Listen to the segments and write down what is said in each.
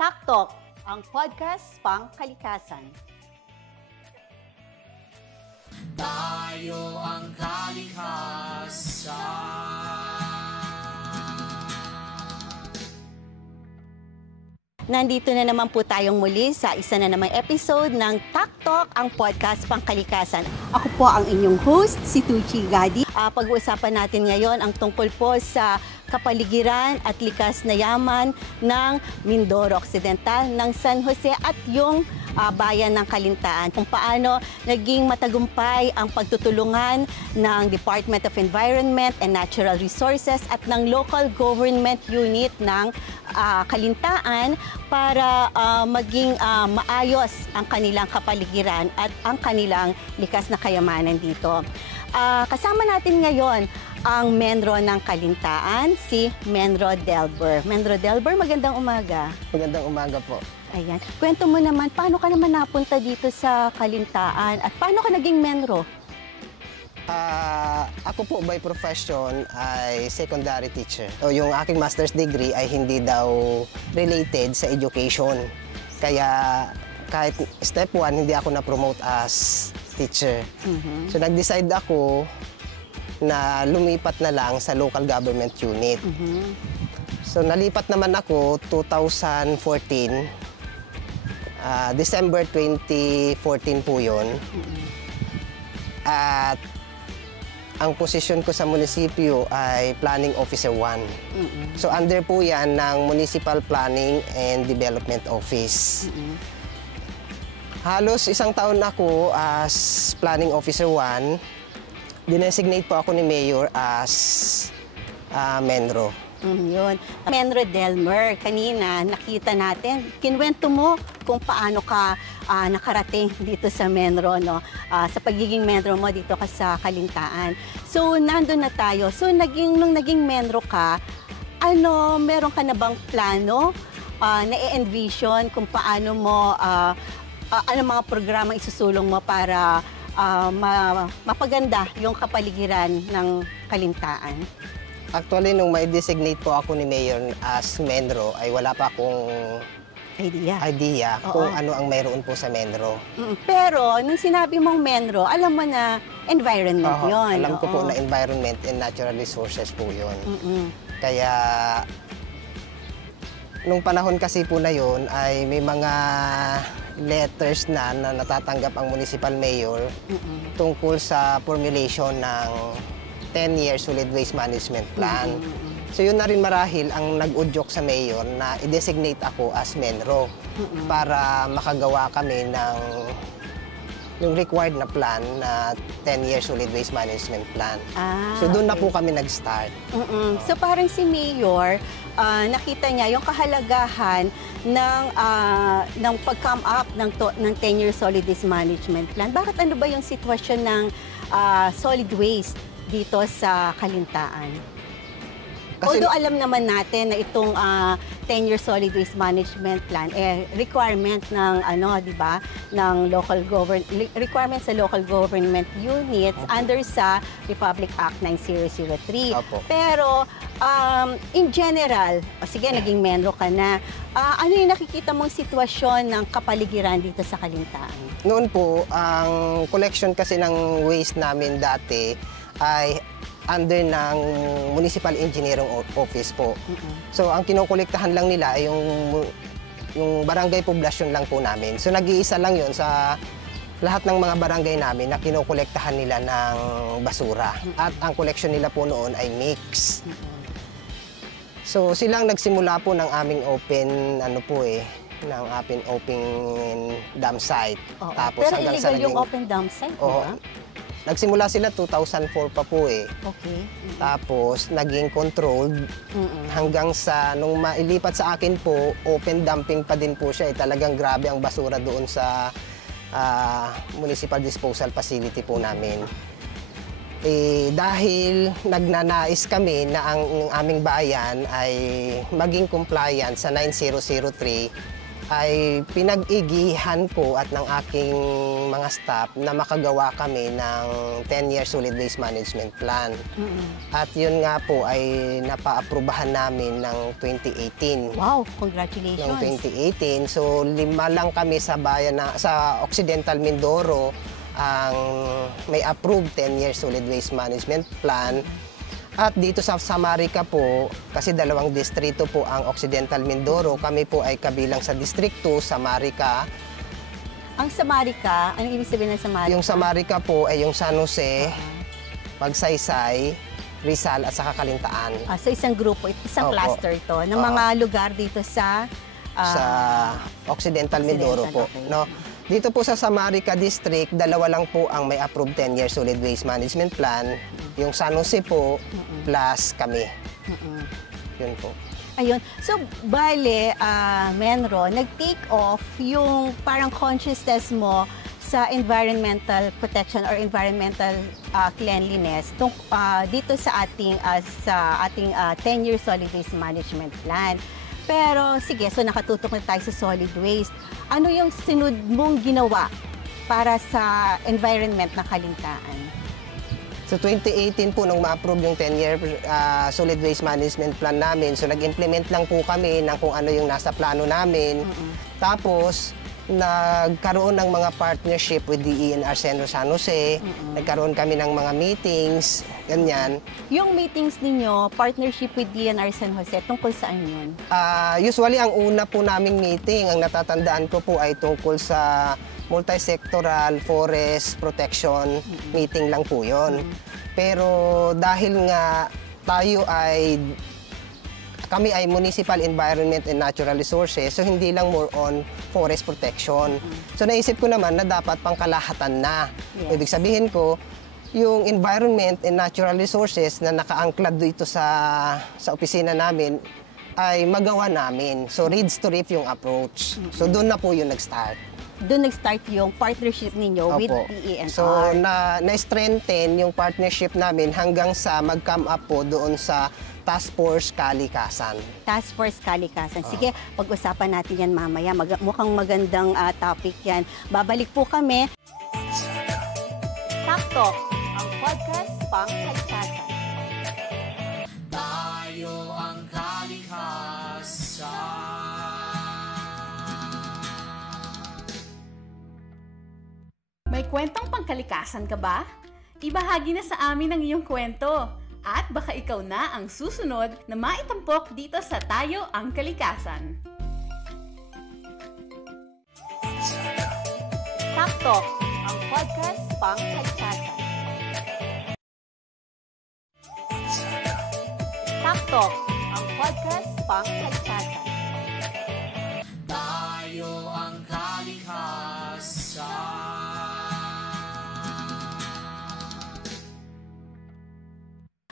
Taktok, ang podcast pang kalikasan. Tayo ang kalikasan. Nandito na naman po tayong muli sa isa na namang episode ng Taktok, ang podcast pang kalikasan. Ako po ang inyong host, si Tucci Gadi. Pag-uusapan natin ngayon ang tungkol po sa kapaligiran at likas na yaman ng Mindoro Occidental, ng San Jose at yung bayan ng Kalintaan. Kung paano naging matagumpay ang pagtutulungan ng Department of Environment and Natural Resources at ng local government unit ng Kalintaan para maging maayos ang kanilang kapaligiran at ang kanilang likas na kayamanan dito. Kasama natin ngayon ang Menro ng Kalintaan, si Menro Delber. Menro Delber, magandang umaga. Magandang umaga po. Ayan. Kwento mo naman, paano ka naman napunta dito sa Kalintaan at paano ka naging Menro? Ako po by profession ay secondary teacher. So, yung aking master's degree ay hindi daw related sa education. Kaya kahit step 1, hindi ako na-promote as teacher. So nag-decide ako na lumipat na lang sa local government unit. So nalipat naman ako 2014. December 2014 po yun. At ang posisyon ko sa munisipyo ay Planning Officer 1. So under po yan ng Municipal Planning and Development Office. Halos isang taon na ako as Planning Officer 1. Dinesignate po ako ni Mayor as Menro. Yun. Menro Delmer, kanina nakita natin, kinwento mo kung paano ka nakarating dito sa Menro, no? Sa pagiging Menro mo dito ka sa Kalintaan. So, nandun na tayo. So, nung naging Menro ka, meron ka na bang plano na i-envision kung paano mo, ano mga programang isusulong mo para mapaganda yung kapaligiran ng Kalintaan? Actually, nung may designate po ako ni Mayor as Menro, ay wala pa akong idea kung ano ang mayroon po sa Menro. Pero, nung sinabi mong Menro, alam mo na environment yun. Alam ko po na environment and natural resources po yun. Kaya, nung panahon kasi po na yun, ay may mga letters na natatanggap ang municipal mayor tungkol sa formulation ng 10-year solid waste management plan. So yun na rin marahil ang nag-udyok sa mayor na i-designate ako as Menro para makagawa kami ng yung required na plan na 10-year solid waste management plan. So doon na po kami nag-start. So parang si Mayor, nakita niya yung kahalagahan ng pag-come up ng 10-year solid waste management plan. Bakit ano ba yung sitwasyon ng solid waste dito sa Kalintaan? Although alam naman natin na itong 10-year solid waste management plan requirement ng di ba, ng requirement sa local government units under sa Republic Act 9003. Pero in general, sige, naging Menro ka na, ano yung nakikita mong sitwasyon ng kapaligiran dito sa Kalintaan? Noon po, ang collection kasi ng waste namin dati ay under ng Municipal Engineering Office po. So, ang kinokolektahan lang nila ay yung barangay poblasyon lang po namin. So, nag-iisa lang yun sa lahat ng mga barangay namin na kinokolektahan nila ng basura. At ang collection nila po noon ay mix. So, silang nagsimula po ng aming open, ng open dam site. Tapos, pero illegal yung open dam site, diba? Nagsimula sila 2004 pa po eh. Tapos, naging controlled hanggang sa, nung mailipat sa akin po, open dumping pa din po siya. Talagang grabe ang basura doon sa municipal disposal facility po namin. Dahil nagnanais kami na ang aming bayan ay maging compliant sa 9003 ay pinag-igihan ko at ng aking mga staff na makagawa kami ng 10-year solid waste management plan. At yun nga po ay napa-aprubahan namin ng 2018. Wow, congratulations. Noong 2018. So 5 lang kami sa sa Occidental Mindoro ang may approved 10-year solid waste management plan. At dito sa Samarica po, kasi 2 distrito po ang Occidental Mindoro, kami po ay kabilang sa District 2, Samarica. Ang Samarica, ano ibig sabihin ng Samarica? Yung Samarica po ay yung San Jose, Magsaysay, Rizal at saka Kalintaan. So isang grupo, isang Opo. cluster ito ng mga lugar dito sa Sa Occidental Mindoro po. okay. No? Dito po sa Samarica District, 2 lang po ang may approved 10-year solid waste management plan. Yung San Jose po, plus kami. Yun po. Ayun. So, bale, Menro, nag-take off yung parang consciousness mo sa environmental protection or environmental cleanliness dito sa ating 10-year solid waste management plan. Pero sige, so nakatutok na tayo sa solid waste. Ano yung sinunod mong ginawa para sa environment na Kalintaan? So 2018 po nung ma-approve yung 10-year solid waste management plan namin, so nag-implement lang po kami ng kung ano yung nasa plano namin. Tapos nagkaroon ng mga partnership with the ENR Centro San Jose. Nagkaroon kami ng mga meetings, ganyan. Yung meetings ninyo, partnership with DNR San Jose, tungkol saan yun? Usually, ang una po naming meeting, ang natatandaan ko po ay tungkol sa multi-sectoral forest protection meeting lang po yun. Pero dahil nga kami ay Municipal Environment and Natural Resources, so hindi lang more on forest protection. So naisip ko naman na dapat pangkalahatan na. Yes. Ibig sabihin ko, yung environment and natural resources na nakaangklad dito sa opisina namin ay magawa namin. So reeds to reef yung approach. So doon na po yung nag-start. Doon nag-start yung partnership ninyo with Opo. DENR. So na-strengthen yung partnership namin hanggang sa mag-come up po doon sa Task Force Kalikasan. Task Force Kalikasan. Sige, pag-usapan natin yan mamaya. Mukhang magandang topic yan. Babalik po kami. Taktok, ang podcast pang kalikasan. Tayo ang kalikasan. May kwentong pangkalikasan ka ba? Ibahagi na sa amin ang iyong kwento. At baka ikaw na ang susunod na maitampok dito sa Tayo ang Kalikasan. Taktok, ang podcast pang kalikasan. Taktok, ang podcast pang kalikasan. Tayo ang kalikasan.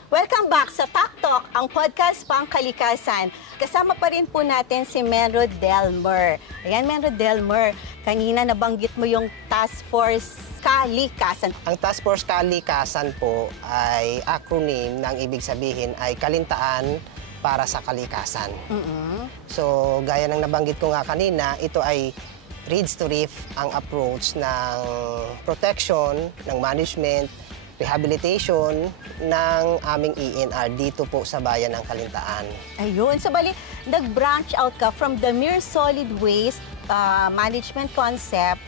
Welcome back sa Taktok, ang podcast pang kalikasan. Kasama pa rin po natin si Menro Delmer. Ayan, Menro Delmer, kanina nabanggit mo yung Task Force Kalikasan. Ang Task Force Kalikasan po ay acronym ng ibig sabihin ay Kalintaan para sa Kalikasan. So, gaya ng nabanggit ko nga kanina, ito ay reeds to reef ang approach ng protection, ng management, rehabilitation ng aming ENR dito po sa bayan ng Kalintaan. Ayun. So, bali, nag-branch out ka from the mere solid waste management concept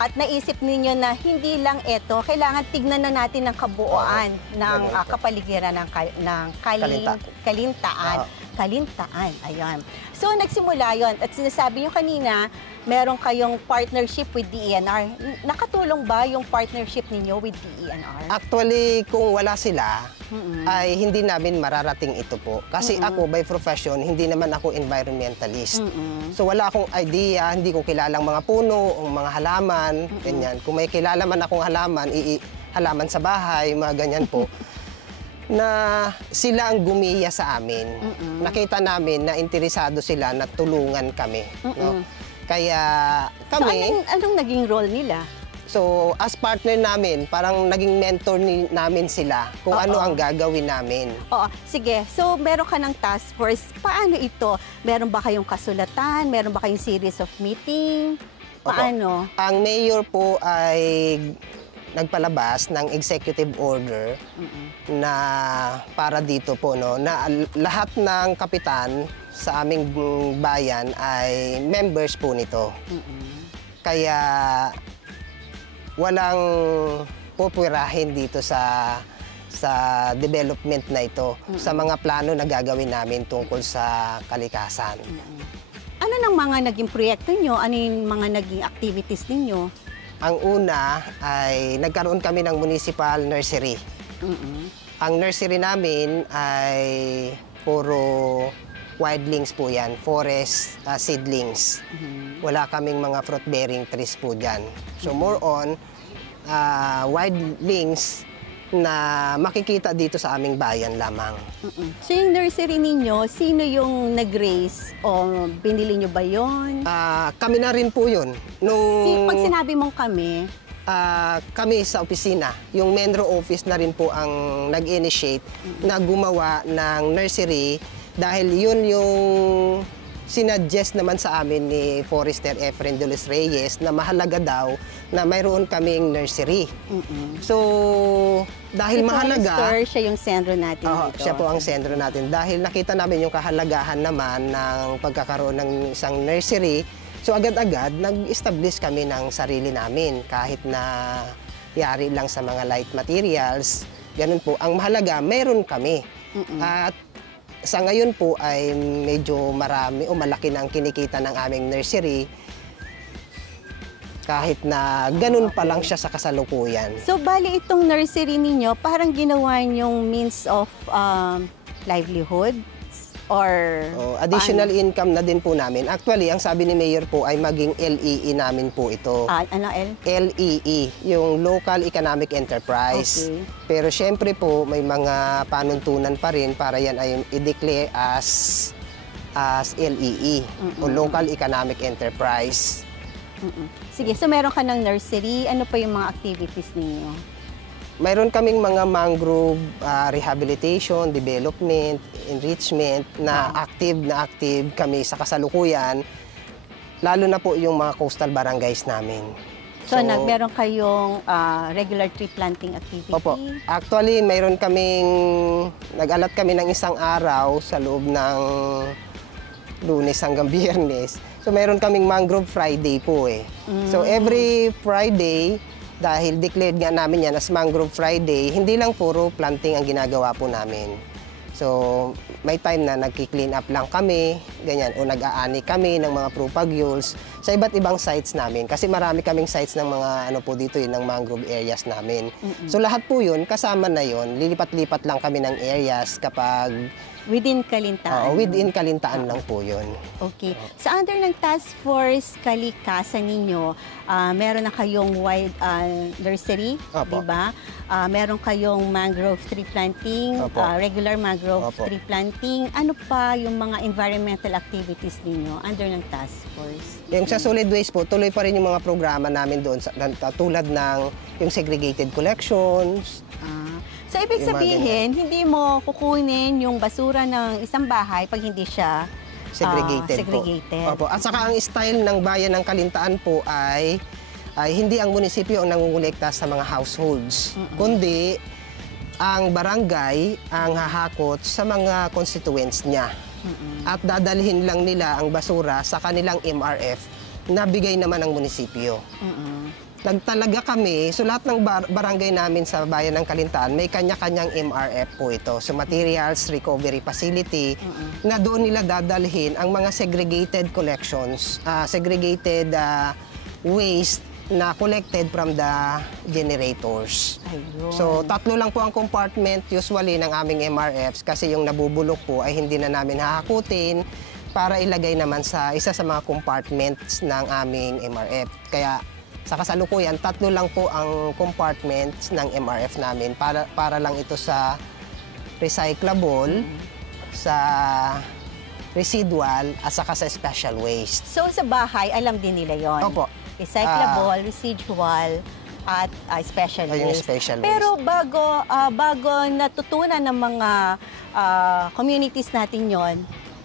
at naisip ninyo na hindi lang ito, kailangan tignan na natin ang kabuuan ng kapaligiran ng Kalintaan. Kalintaan, ayan. So, nagsimula yon at sinasabi nyo kanina, meron kayong partnership with DENR. Nakatulong ba yung partnership ninyo with DENR? Actually, kung wala sila, ay hindi namin mararating ito po. Kasi ako, by profession, hindi naman ako environmentalist. So, wala akong idea, hindi ko kilalang mga puno o mga halaman, ganyan. Kung may kilala man akong halaman, halaman sa bahay, mga ganyan po. Na sila ang gumiya sa amin. Nakita namin na interesado sila na tulungan kami. No? Kaya kami... So, anong naging role nila? So, as partner namin, parang naging mentor namin sila kung ano ang gagawin namin. Oo, sige. So, meron ka ng task force. Paano ito? Meron ba kayong kasulatan? Meron ba kayong series of meeting? Paano? Ang mayor po ay nagpalabas ng executive order na para dito po, no, na lahat ng kapitan sa aming bayan ay members po nito. Kaya walang pupwirahin dito sa development na ito, sa mga plano na gagawin namin tungkol sa kalikasan. Ano nang mga naging proyekto nyo? Ano yung mga naging activities ninyo? Ang una ay nagkaroon kami ng municipal nursery. Ang nursery namin ay puro wildlings po yan, forest seedlings. Wala kaming mga fruit-bearing trees po dyan. So more on, wildlings na makikita dito sa aming bayan lamang. So yung nursery ninyo, sino yung nag-raise? O binili nyo ba yun? Kami na rin po yun. Pag sinabi mong kami, kami sa opisina, yung Menro office na rin po ang nag-initiate na gumawa ng nursery dahil yun yung sinuggest naman sa amin ni Forester Efren de los Reyes na mahalaga daw na mayroon kaming nursery. So, dahil mahalaga... Forester, siya yung sentro natin dito. Siya po ang sentro natin. Dahil nakita namin yung kahalagahan naman ng pagkakaroon ng isang nursery, so agad-agad nag-establish kami ng sarili namin kahit na yari lang sa mga light materials. Ganun po. Ang mahalaga, meron kami. At sa ngayon po ay medyo marami o malaki na ang kinikita ng aming nursery kahit na ganun pa lang siya sa kasalukuyan. So, bali itong nursery ninyo, parang ginawa yung means of livelihood? Or additional income na din po namin. Actually, ang sabi ni Mayor po ay maging LEE namin po ito. Ano L? LEE, yung Local Economic Enterprise. Okay. Pero syempre po, may mga panuntunan pa rin para yan ay i-declare as LEE o Local Economic Enterprise. Sige, so meron ka ng nursery. Ano pa yung mga activities ninyo? Mayroon kaming mga mangrove rehabilitation, development, enrichment na active kami sa kasalukuyan, lalo na po yung mga coastal barangays namin. So meron kayong regular tree planting activity? Opo. Actually, mayroon kaming, nag-alat kami ng isang araw sa loob ng Lunes hanggang Biyernes. So mayroon kaming Mangrove Friday po eh. So every Friday, dahil declared nga namin yan as Mangrove Friday, hindi lang puro planting ang ginagawa po namin. So, may time na nagki-clean up lang kami, ganyan, o nag-aani kami ng mga propagules sa iba't ibang sites namin. Kasi marami kaming sites ng mga ano po dito yun, ng mangrove areas namin. So, lahat po yun, kasama na yun, lilipat-lipat lang kami ng areas kapag within Kalintaan? Within Kalintaan lang po yun. Okay. Sa under ng Task Force Kalikasan ninyo, meron na kayong wild nursery, di ba? Meron kayong mangrove tree planting, regular mangrove tree planting. Ano pa yung mga environmental activities ninyo under ng Task Force? Yung sa solid waste po, tuloy pa rin yung mga programa namin doon, tulad ng yung segregated collections. So, ibig sabihin, hindi mo kukunin yung basura ng isang bahay pag hindi siya segregated. Opo. At saka ang style ng bayan ng Kalintaan po ay hindi ang munisipyo ang nangungulekta sa mga households, kundi ang barangay ang hahakot sa mga constituents niya. At dadalhin lang nila ang basura sa kanilang MRF na bigay naman ng munisipyo. Nagtalaga kami, so lahat ng barangay namin sa bayan ng Kalintaan, may kanya-kanyang MRF po ito. So Materials Recovery Facility, na doon nila dadalhin ang mga segregated collections, segregated waste na collected from the generators. Ayun. So 3 lang po ang compartment usually ng aming MRFs kasi yung nabubulok po ay hindi na namin hahakutin para ilagay naman sa isa sa mga compartments ng aming MRF. Kaya sa kasalukuyan, 3 lang po ang compartments ng MRF namin para lang ito sa recyclable, sa residual, at saka sa special waste. So, sa bahay, alam din nila yon. Opo. recyclable, residual, at special yung waste. special Pero bago natutunan ng mga communities natin yon,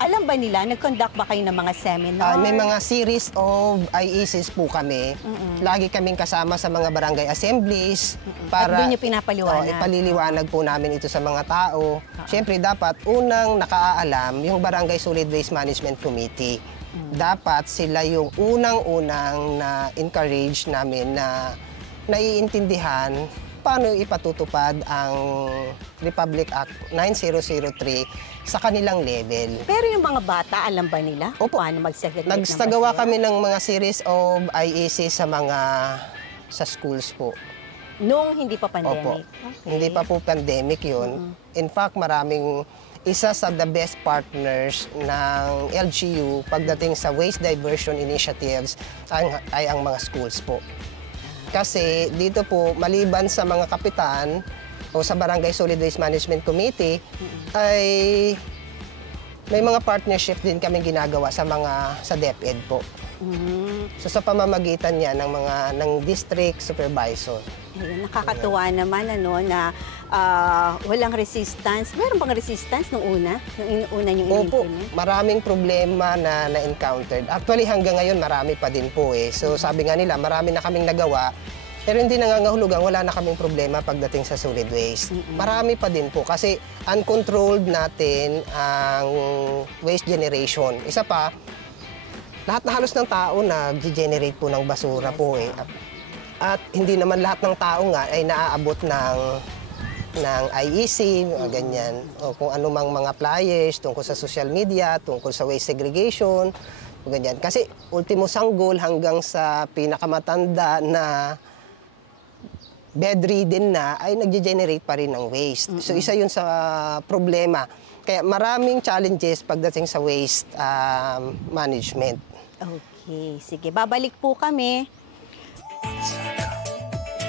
alam ba nila, nag-conduct ba kayo ng mga seminar? May mga series of IECs po kami. Lagi kaming kasama sa mga barangay assemblies para At doon yung pinapaliwanag. Ipaliliwanag po namin ito sa mga tao. Siyempre, dapat unang nakaalam yung Barangay Solid Waste Management Committee. Dapat sila yung unang-unang na-encourage namin na naiintindihan paano ipatutupad ang Republic Act 9003 sa kanilang level. Pero yung mga bata, alam ba nila? Opo. Paano mag-segregate ng Nagsagawa basura? kami ng mga series of IEC sa schools po. Noong hindi pa pandemic? Opo. Okay. Hindi pa po pandemic yun. In fact, isa sa the best partners ng LGU pagdating sa waste diversion initiatives ay ang mga schools po. Kasi dito po, maliban sa mga kapitan o sa Barangay Solid Waste Management Committee, ay may mga partnership din kami ginagawa sa DepEd po. So sa pamamagitan niya ng district supervisor. Ayun, nakakatuwa naman na walang resistance. Meron bang resistance nung una? Nung una yung Opo, in-implement? maraming problema na na-encountered. Actually, hanggang ngayon, marami pa din po eh. So sabi nga nila, marami na kaming nagawa, pero hindi nangangahulugan, wala na kaming problema pagdating sa solid waste. Marami pa din po kasi uncontrolled natin ang waste generation. Isa pa, lahat na halos ng tao nag-generate po ng basura po eh. At hindi naman lahat ng tao nga ay naaabot ng IEC, mga ganyan. O kung anumang mga flyers tungkol sa social media, tungkol sa waste segregation, ganyan. Kasi ultimo sanggol hanggang sa pinakamatanda na bedridden na ay nag-generate pa rin ng waste. So isa yun sa problema. Kaya maraming challenges pagdating sa waste management. Okay, sige. Babalik po kami.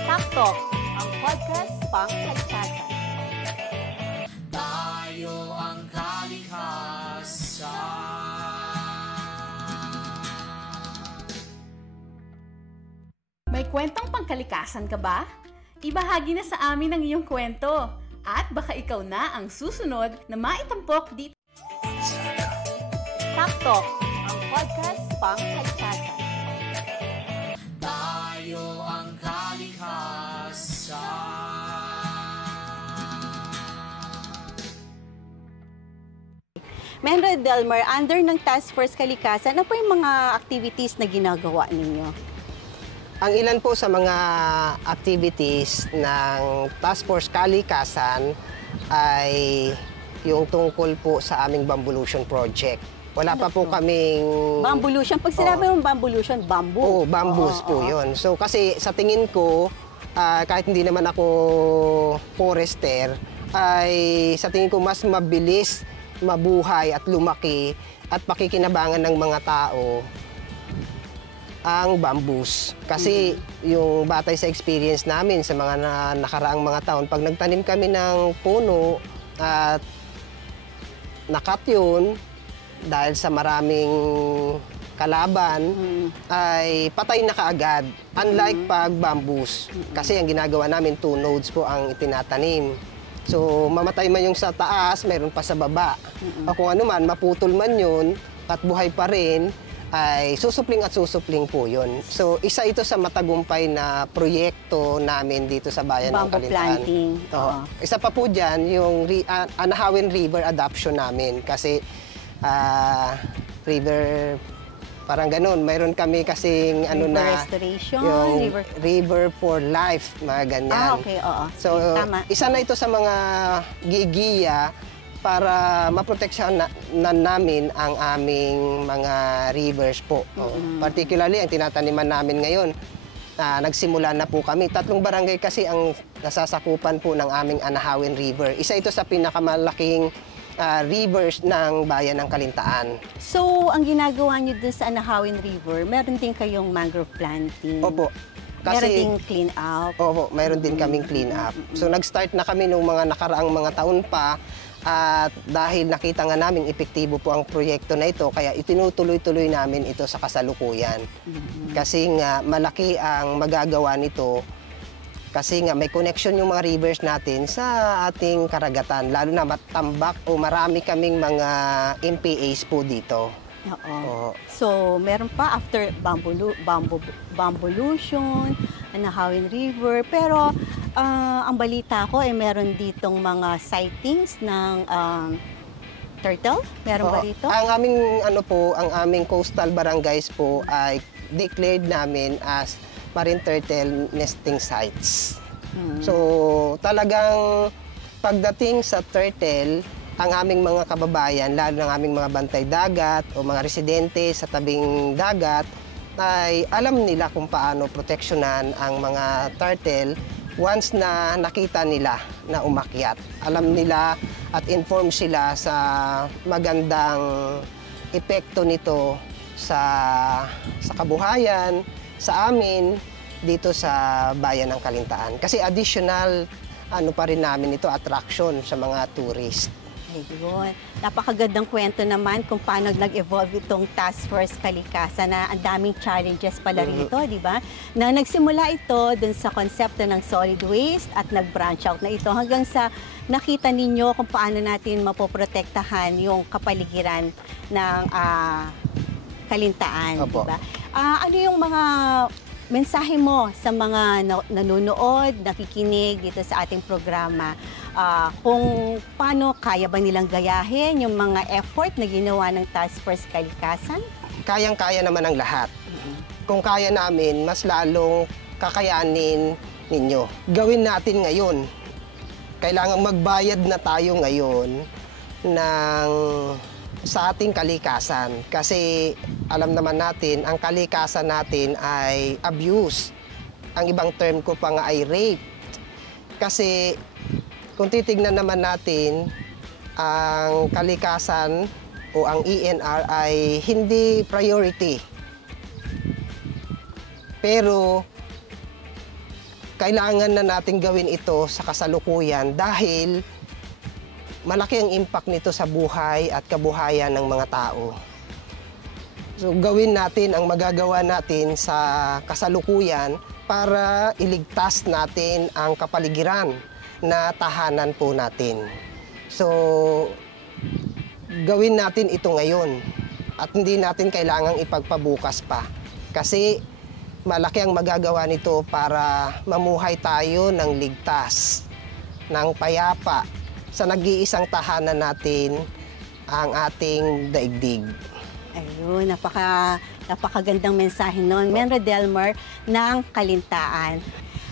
Taktok, ang podcast pang kalikasan. Tayo ang kalikasan. May kwentong pangkalikasan ka ba? Ibahagi na sa amin ang iyong kwento. At baka ikaw na ang susunod na maitampok dito. Taktok, ang podcast pang kalikasan. Tayo ang kalikasan. Menro Delmar, under ng Task Force Kalikasan, ano po yung mga activities na ginagawa ninyo? Ang ilan po sa mga activities ng Task Force Kalikasan ay yung tungkol po sa aming Bambulution Project. Wala pa po kaming... Bambulution. Pag sinabi mong Bambulution, bamboo. Oo, bamboos po yun. So kasi sa tingin ko, kahit hindi naman ako forester, ay sa tingin ko mas mabilis mabuhay at lumaki at pakikinabangan ng mga tao ang bamboos. Kasi yung batay sa experience namin sa mga nakaraang mga taon, pag nagtanim kami ng puno at nakat yun, dahil sa maraming kalaban, ay patay na kaagad. Unlike pag bamboos. Kasi ang ginagawa namin, 2 nodes po ang itinatanim. So, mamatay man yung sa taas, mayroon pa sa baba. O kung ano man, maputol man yun, at buhay pa rin, ay susupling at susupling po yun. So, isa ito sa matagumpay na proyekto namin dito sa bayan ng Bamboo Kalintaan. planting. Oo. Isa pa po dyan, yung Anahawin River adoption namin. Kasi river, parang ganun. Mayroon kami kasing River restoration, yung river for life, mga ganyan. Okay, oo. So, Tama. isa na ito sa mga gigiya para maproteksyonan namin ang aming mga rivers po. Particularly, ang tinataniman namin ngayon, nagsimula na po kami. 3 barangay kasi ang nasasakupan po ng aming Anahawin River. Isa ito sa pinakamalaking rivers ng bayan ng Kalintaan. So, ang ginagawa nyo dun sa Anahawin River, meron din kayong mangrove planting. Opo. Meron din clean up. Opo, mayroon din kaming clean up. So nag-start na kami nung mga nakaraang mga taon pa At dahil nakita nga namin epektibo po ang proyekto na ito, kaya itinutuloy-tuloy namin ito sa kasalukuyan. Kasi nga malaki ang magagawa nito, kasi nga may connection yung mga rivers natin sa ating karagatan, lalo na matambak o marami kaming mga MPAs po dito. Oo. So, meron pa after Bambolution, Anahawin River, pero ang balita ko ay meron ditong mga sightings ng turtle. Meron ba dito? Ang aming coastal barangays po ay declared namin as marine turtle nesting sites. So, talagang pagdating sa turtle, ang aming mga kababayan, lalo ng aming mga bantay dagat o mga residente sa tabing dagat, ay alam nila kung paano proteksyonan ang mga turtle once na nakita nila na umakyat. Alam nila at informed sila sa magandang epekto nito sa kabuhayan, sa amin, dito sa bayan ng Kalintaan. Kasi additional pa rin namin ito, attraction sa mga tourist. Ayun. Napakagandang kwento naman kung paano nag-evolve itong Task Force Kalikasan na ang daming challenges pala rito, di ba? Na nagsimula ito dun sa konsepto ng solid waste at nag-branch out na ito hanggang sa nakita ninyo kung paano natin mapoprotektahan yung kapaligiran ng Kalintaan, di ba? Ano yung mga mensahe mo sa mga nanonood, nakikinig dito sa ating programa? Kung paano kaya ba nilang gayahin yung mga effort na ginawa ng Task Force Kalikasan? Kayang-kaya naman ang lahat. Kung kaya namin, mas lalong kakayanin ninyo. Gawin natin ngayon. Kailangang magbayad na tayo ngayon sa ating kalikasan. Kasi alam naman natin, ang kalikasan natin ay abuse. Ang ibang term ko pa nga ay rape. Kasi kung titignan naman natin, ang kalikasan o ang ENR ay hindi priority. Pero kailangan na natin gawin ito sa kasalukuyan dahil malaki ang impact nito sa buhay at kabuhayan ng mga tao. So gawin natin ang magagawa natin sa kasalukuyan para iligtas natin ang kapaligiran na tahanan po natin. So gawin natin ito ngayon at hindi natin kailangang ipagpabukas pa. Kasi malaki ang magagawa nito para mamuhay tayo ng ligtas, ng payapa, sa nag-iisang tahanan natin, ang ating daigdig. Ayun, napakagandang mensahe noon. Menro Delmer ng Kalintaan.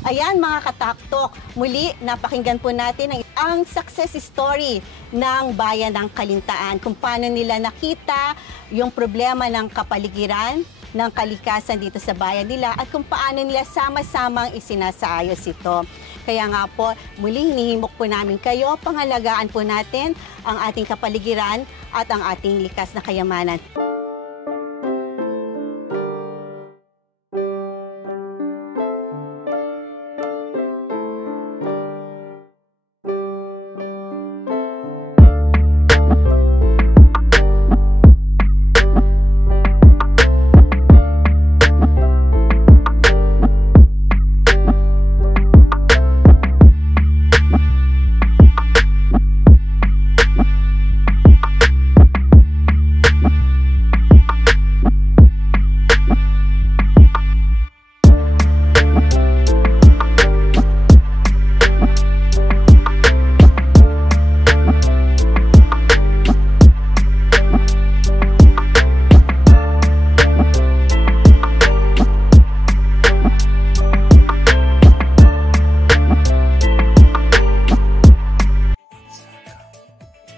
Ayan mga kataktok, muli napakinggan po natin ang success story ng bayan ng Kalintaan. Kung paano nila nakita yung problema ng kapaligiran, ng kalikasan dito sa bayan nila at kung paano nila sama-samang isinasaayos ito. Kaya nga po, muli hinihimok po namin kayo, pangalagaan po natin ang ating kapaligiran at ang ating likas na kayamanan.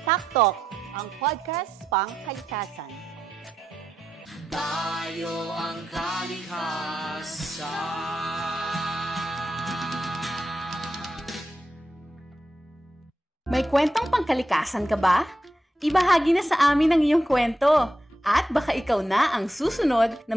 Taktok, ang podcast pang kalikasan. Tayo ang kalikasan. May kwentong pangkalikasan ka ba? Ibahagi na sa amin ang iyong kwento at baka ikaw na ang susunod na